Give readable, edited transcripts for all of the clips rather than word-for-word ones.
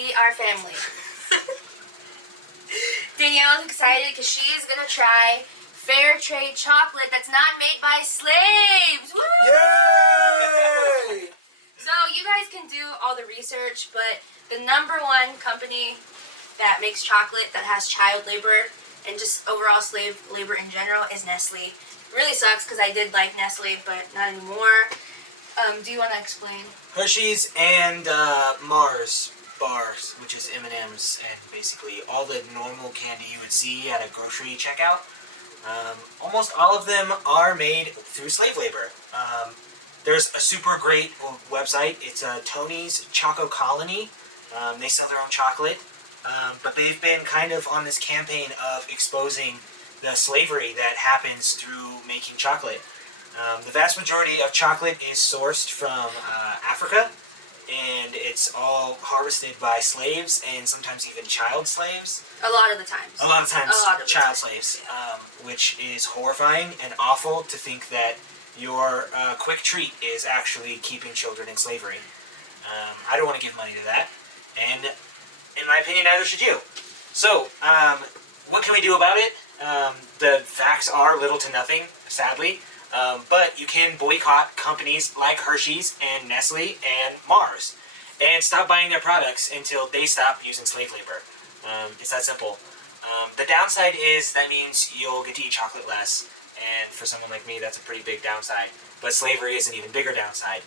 be our family. Danielle's excited because she's going to try fair trade chocolate that's not made by slaves. Woo! Yay! So you guys can do all the research, but the #1 company that makes chocolate that has child labor and just overall slave labor in general is Nestle. Really sucks because I did like Nestle, but not anymore. Do you want to explain? Hershey's and Mars bars, which is M&M's, and basically all the normal candy you would see at a grocery checkout. Almost all of them are made through slave labor. There's a super great website. It's Tony's Choco Colony. They sell their own chocolate, but they've been kind of on this campaign of exposing the slavery that happens through making chocolate. The vast majority of chocolate is sourced from Africa, and it's all harvested by slaves and sometimes even child slaves. A lot of the times. A lot of times, child slaves, which is horrifying and awful to think that your quick treat is actually keeping children in slavery. I don't want to give money to that, and in my opinion, neither should you. So, what can we do about it? The facts are little to nothing, sadly. But you can boycott companies like Hershey's and Nestle and Mars and stop buying their products until they stop using slave labor. It's that simple. The downside is that means you'll get to eat chocolate less, and for someone like me, that's a pretty big downside. But slavery is an even bigger downside.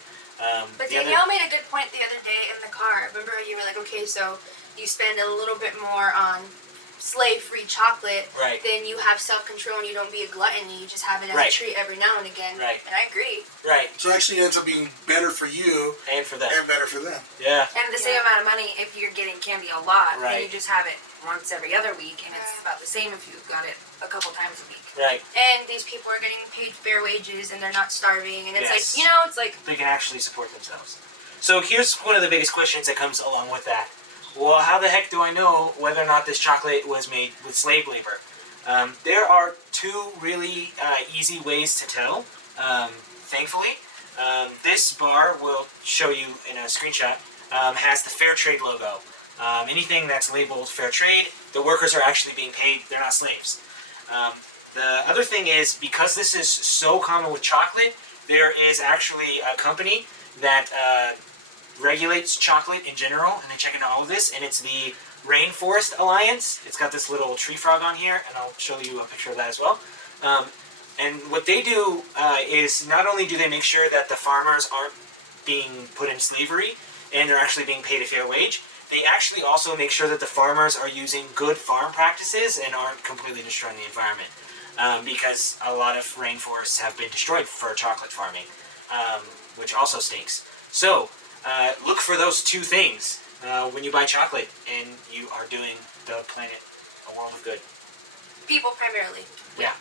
But Danielle made a good point the other day in the car. Remember you were like, okay, so you spend a little bit more on slave-free chocolate, right, then you have self-control and you don't be a glutton. You just have it as a treat every now and again. Right. And I agree. Right. So it actually ends up being better for you. And for them. And better for them. Yeah. And the same amount of money if you're getting candy a lot. Right. Then you just have it once every other week, and it's about the same if you got it a couple times a week. Right. And these people are getting paid fair wages and they're not starving. And it's like, it's like... They can actually support themselves. So here's one of the biggest questions that comes along with that. Well, how the heck do I know whether or not this chocolate was made with slave labor? There are two really easy ways to tell, thankfully. This bar will show you in a screenshot, has the Fair Trade logo. Anything that's labeled Fair Trade, the workers are actually being paid, they're not slaves. The other thing is, because this is so common with chocolate, there is actually a company that regulates chocolate in general, and they check into all of this, and it's the Rainforest Alliance. It's got this little tree frog on here, and I'll show you a picture of that as well. And what they do is not only do they make sure that the farmers aren't being put in slavery and they're actually being paid a fair wage, they actually also make sure that the farmers are using good farm practices and aren't completely destroying the environment. Because a lot of rainforests have been destroyed for chocolate farming, which also stinks. So, look for those two things when you buy chocolate, and you are doing the planet a world of good. People primarily. Yeah.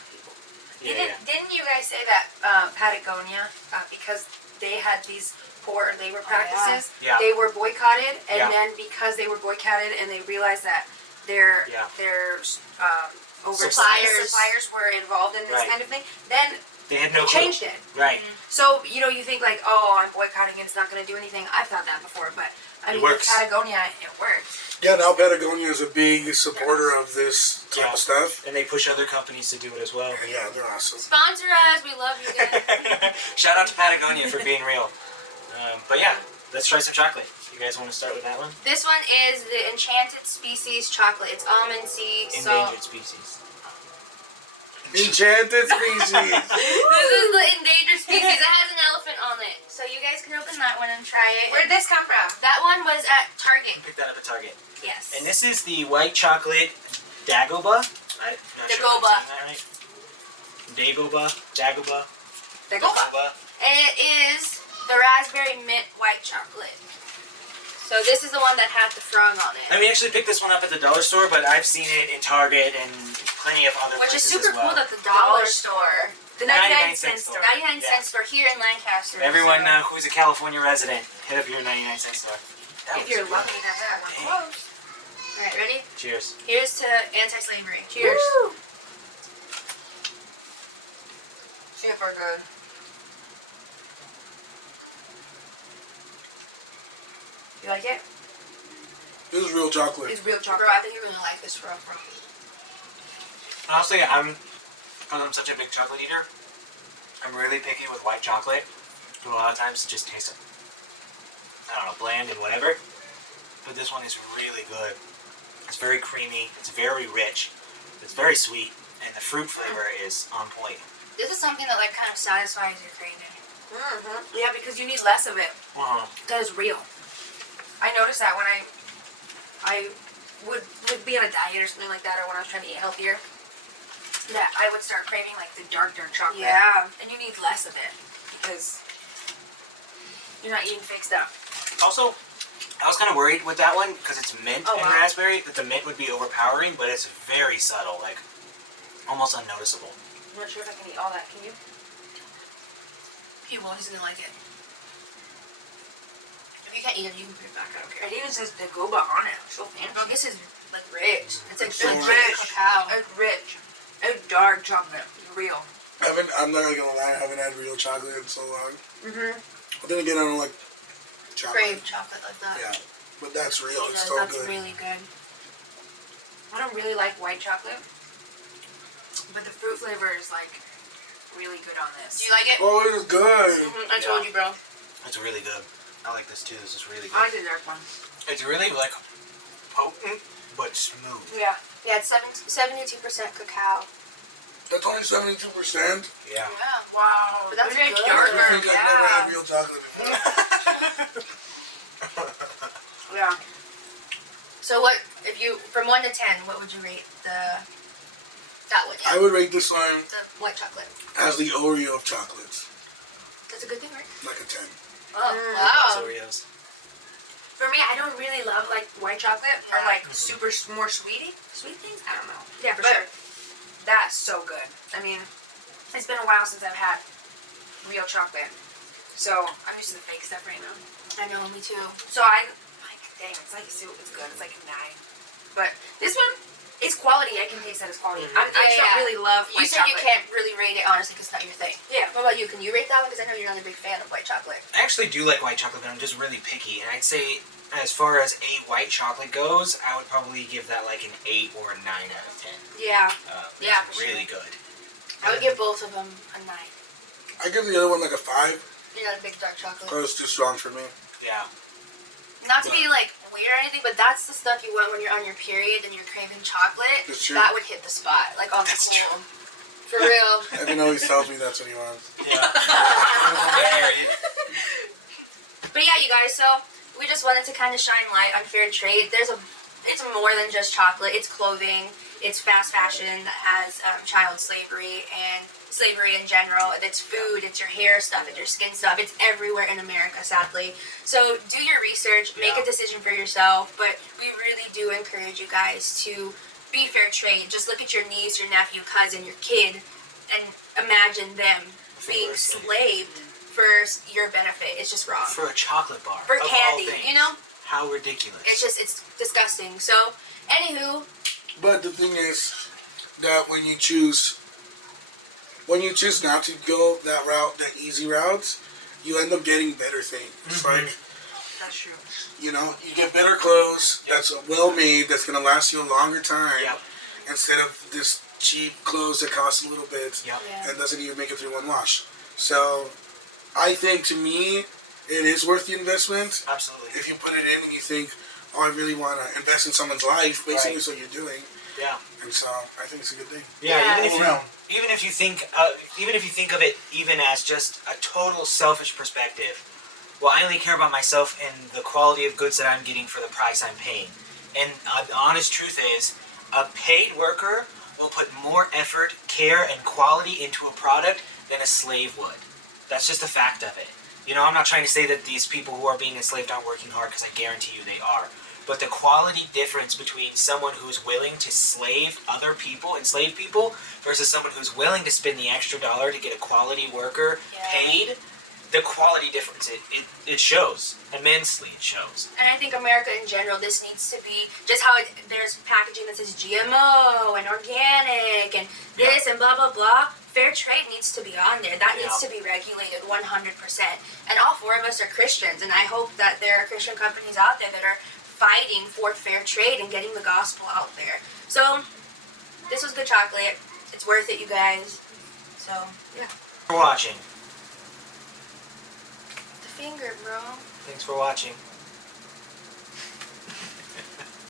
Didn't you guys say that Patagonia, because they had these poor labor practices, they were boycotted, and then because they were boycotted and they realized that their suppliers were involved in this kind of thing, then they had no changed it. Right. So, you think like, oh, I'm boycotting and it's not going to do anything. I've thought that before, but I mean, with Patagonia, it works. Yeah, now Patagonia is a big supporter of this type of stuff. And they push other companies to do it as well. Yeah, they're awesome. Sponsor us, we love you guys. Shout out to Patagonia for being real. But yeah, let's try some chocolate. You guys want to start with that one? This one is the Enchanted Species chocolate. It's almond seed, Endangered species. Enchanted Species. This is the endangered species. It has an elephant on it. So you guys can open that one and try it. Where did this come from? That one was at Target. Pick that up at Target. Yes. And this is the white chocolate Dagobah. I'm not sure if I'm saying that right. Dagobah. And it is the raspberry mint white chocolate. So this is the one that had the frog on it. I mean, actually picked this one up at the dollar store, but I've seen it in Target and plenty of other Which is places super as well. cool that the dollar store, the 99-cent store. 99-cent store here in Lancaster. Everyone who's a California resident, hit up your 99-cent store. If you're lucky to have one close. Alright, ready? Cheers. Here's to anti-slavery. Cheers. Woo! Super good. You like it? This is real chocolate. It's real Bro, chocolate. I think you're gonna like this, bro. Honestly, because I'm such a big chocolate eater, I'm really picky with white chocolate. A lot of times it just tastes, I don't know, bland and whatever. But this one is really good. It's very creamy. It's very rich. It's very sweet, and the fruit flavor is on point. This is something that like kind of satisfies your craving. Mm-hmm. Yeah, because you need less of it. That is real. I noticed that when I would be on a diet or something like that, or when I was trying to eat healthier, that I would start craving like the dark chocolate. Yeah. And you need less of it because you're not eating fake stuff. Also, I was kind of worried with that one because it's mint Oh, and wow. raspberry, that the mint would be overpowering, but it's very subtle, like almost unnoticeable. I'm not sure if I can eat all that. Can you? He will. He's gonna like it. If you can't eat it, you can put it back. I don't care. It even says the goba on it. So fancy. Bro, this is like rich. It's like It's so rich cacao. It's rich. It's dark chocolate. It's real. I'm not gonna lie, I haven't had real chocolate in so long. Mm-hmm. But then again, I don't like chocolate. Crave chocolate like that. Yeah, but that's real. He It's does. so That's good. really good. I don't really like white chocolate, but the fruit flavor is like really good on this. Do you like it? Oh, it's good. I told you, bro. It's really good. I like this too. This is really I good. like the dark one. It's really like potent but smooth. Yeah. Yeah, it's 72% cacao. That's only 72%. Yeah. Yeah. Wow. But that's It's good. I darker. think I've never had Yeah. real chocolate before. Yeah. So what, if you, from 1 to 10, what would you rate that one? I would rate this one The white chocolate. as the Oreo of chocolates. That's a good thing, right? Like a 10. Oh, Those wow. Oreos. For me, I don't really love like white chocolate or Yeah. like super more sweet things. I don't know. Yeah, for But sure. that's so good. I mean, it's been a while since I've had real chocolate, so I'm used to the fake stuff right now. I know, me too. So I like, dang, it's like it's good. It's like a 9. But this one, it's quality. I can taste that it's quality. I just Yeah. don't really love You white said chocolate. you can't really rate it, honestly, because it's not your thing. Yeah. What about you? Can you rate that one? Because I know you're not a big fan of white chocolate. I actually do like white chocolate, but I'm just really picky. And I'd say, as far as a white chocolate goes, I would probably give that like an 8 or a 9 out of 10. Yeah. Yeah, It's for really good. I would give both of them a 9. I give the other one like a 5. You're not a big dark chocolate. That was too strong for me. Yeah. Not to be like weird or anything, but that's the stuff you want when you're on your period and you're craving chocolate. That's true. That would hit the spot, like on the That's cold. For real. Evan always tells me that's what he wants. Yeah. But yeah, you guys. So we just wanted to kind of shine light on fair trade. It's more than just chocolate. It's clothing. It's fast fashion that has child slavery and slavery in general. It's food. It's your hair stuff. It's your skin stuff. It's everywhere in America, sadly. So do your research. Make Yeah. a decision for yourself. But we really do encourage you guys to be fair trade. Just look at your niece, your nephew, cousin, your kid, and imagine them being enslaved for your benefit. It's just wrong. For a chocolate bar. For of all candy, things. you know? How ridiculous. It's disgusting. So, anywho, But the thing is that when you choose not to go that route, that easy route, you end up getting better things. Like, That's true. you know, you get better clothes that's well made, that's gonna last you a longer time, Yep. instead of this cheap clothes that cost a little bit Yep. Yeah. and doesn't even make it through one wash. So, I think to me, it is worth the investment. Absolutely. If you put it in and you think, oh, I really want to invest in someone's life, basically, Right. is what you're doing. Yeah. And so, I think it's a good thing. Yeah, Yeah. even if you think of it even as just a total selfish perspective, well, I only care about myself and the quality of goods that I'm getting for the price I'm paying. And the honest truth is, a paid worker will put more effort, care, and quality into a product than a slave would. That's just a fact of it. You know, I'm not trying to say that these people who are being enslaved aren't working hard, because I guarantee you they are. But the quality difference between someone who's willing to enslave people, versus someone who's willing to spend the extra dollar to get a quality worker Yeah. paid, the quality difference, it shows. Immensely, it shows. and I think America in general, this needs to be just how there's packaging that says GMO and organic and this and blah blah blah. Fair trade needs to be on there. That needs to Yeah. be regulated 100%. And all 4 of us are Christians, and I hope that there are Christian companies out there that are fighting for fair trade and getting the gospel out there. So this was good chocolate. It's worth it, you guys. So yeah. For watching. The finger, bro. Thanks for watching.